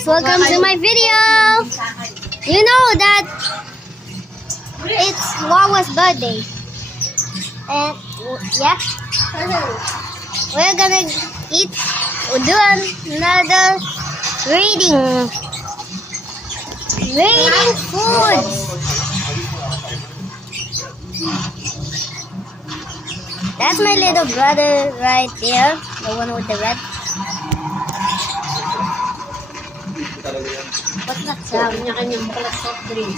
guys, welcome to my video. You know that it's Wawa's birthday. And yeah, we're gonna eat, we'll do another reading food. That's my little brother right there, the one with the red. What's that sound?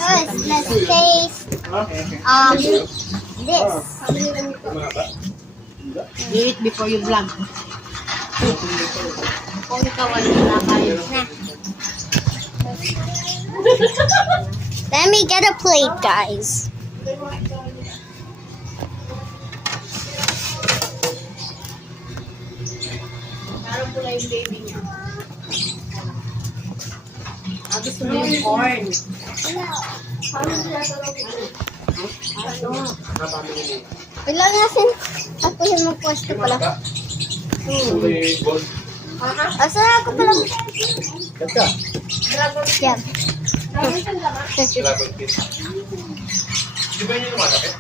Let's taste this. Eat before you vlog. Kung ikaw ay nakakain. Let me get a plate, guys. Parang pula yung baby niya. Gusto mo yung corn. Wala natin. Ako yung mag-post pala. Asa ako pala. Yan. Di ba yun yung malaki?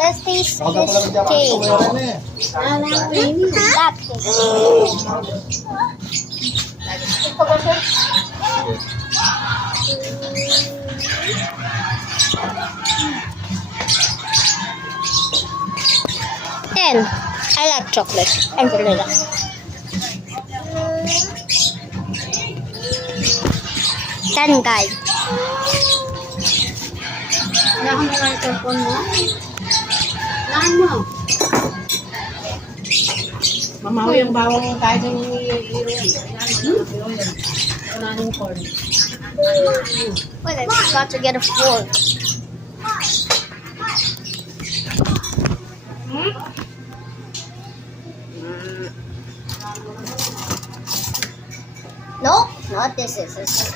Let's taste this cake. That cake. I like chocolate and vanilla. Then, guys. Nahan mo nga yung cellphone mo. Nahan mo. Mamawi yung bawang mo tayo ng wala ng corn. Wait, I forgot to get a fork. No, not this. This is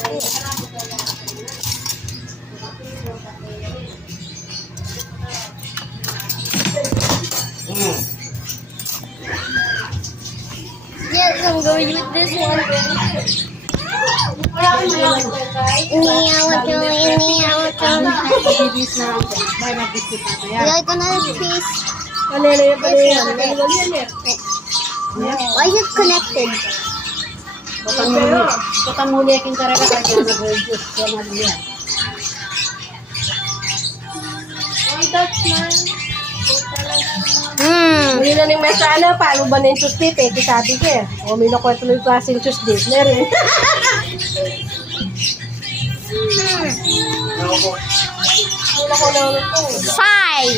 yes, I'm going with this one. Like another piece. Why is it connected? Butang muli aking karega kaya nag-juice. Kaya nag-liya. Oh, that's nice. Hindi na ni Mesana, paano ba na yung Tuesday? Pwede sabi ko eh. O, may nakwento na yung klaseng Tuesday. Meron. Five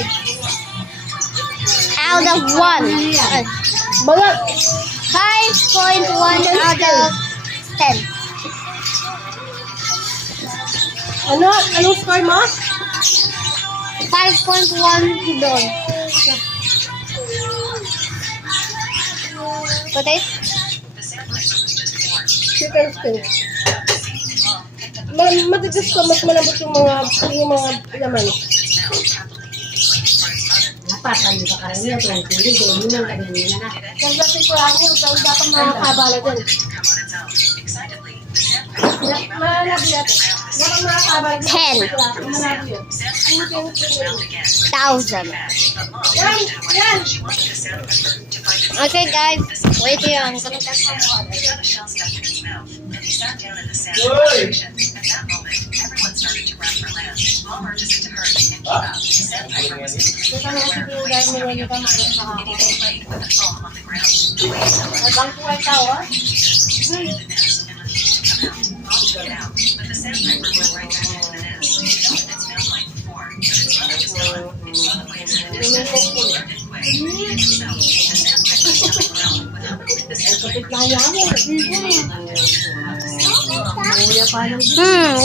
out of 1. Mga 5.1 out of 10. ano? Anong score mo? 5.1 doon. Potato? Chicken skin. Matigas ko, mas malambot yung mga laman. Napatay ka ka rin yun, 20. Hindi nang ganyan na. Kasi ko lang yun, dapat mga kabala din. Malalabi natin. Dapat mga kabala din. 10,000. Yan! Okay, guys. Wait here. I'm gonna get some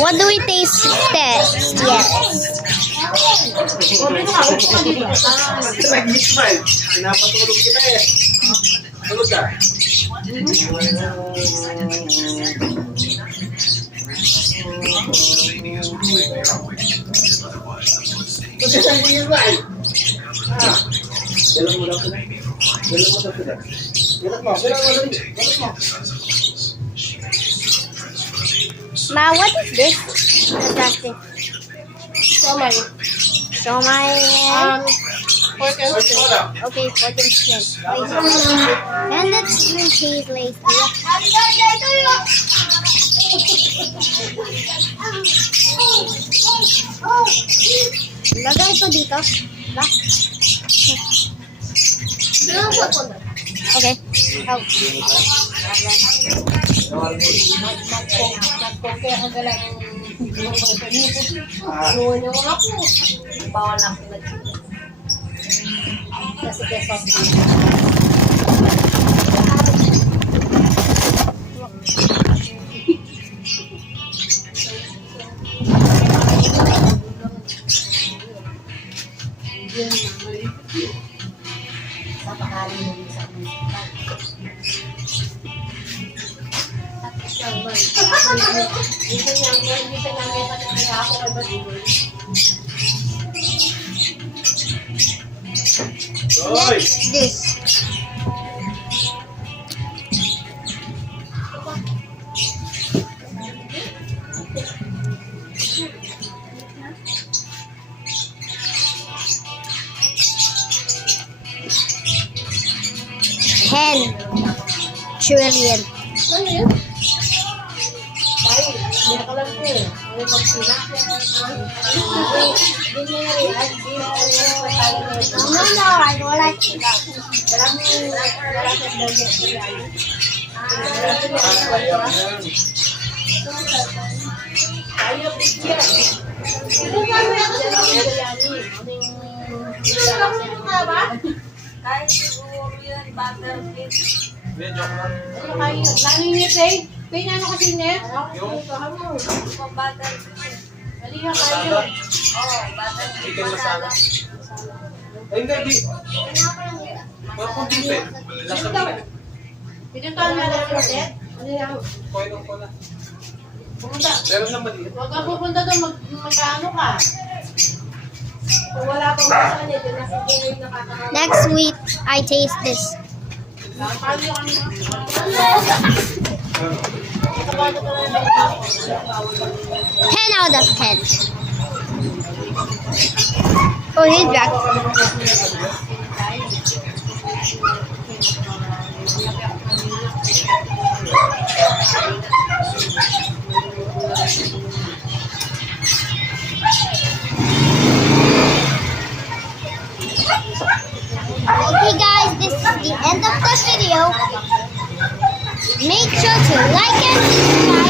what do we taste yes? Nag-smile. Pinapatulog kita eh. Tulog ka. Magkasal din yun ba eh? Ah. Dalang mo daw sila. Dalang mo daw sila. Dalang mo. Dalang mo. Ma, what is this? Fantastic. Somay. So my Pork and Ay, steak. wala. okay, pork and chicken. And that's green cheese lace. Lagay ko dito. Ba? Okay. Oh. Nagpokya ka galang Luwan niyo ako. Bawal lang sila dito. Kasi kaya soft drink. Papakarin mo yung sa Hoy! Next, this. $10 trillion. Ano yun? Ay, hindi ka lang po eh. Ano yung magsina? Hindi niya rin. Ay, hindi niya rin. No, I don't like it. Maraming budget ko yan. Ayaw yan. Ayaw bigyan. Ito nga rin ako sa mga biryani. Ano nga ba? Kahit siguro yun, butter cake. Hindi, joke lang. Ano kayo? Nangingit eh. Pwede ano kasi net? Yung Kung butter cake. Mali na kayo. masala. Oo, butter cake. Chicken masala. Ay, hindi, di. Mga kunti pa eh. Lasa pa eh. Pinuntahan na lang yung net? Ano yan? Kuha nung pala. Pumunta. Meron naman dito. Huwag ka pupunta doon, mag-ano ka. Kung wala pang masaan eh, doon nasa kanya yung nakakakawa. Next week, I taste this. Paano yung ano? Ano? 10 out of 10. Oh, he's back. Okay guys, this is the end of the video. Make sure to like and subscribe.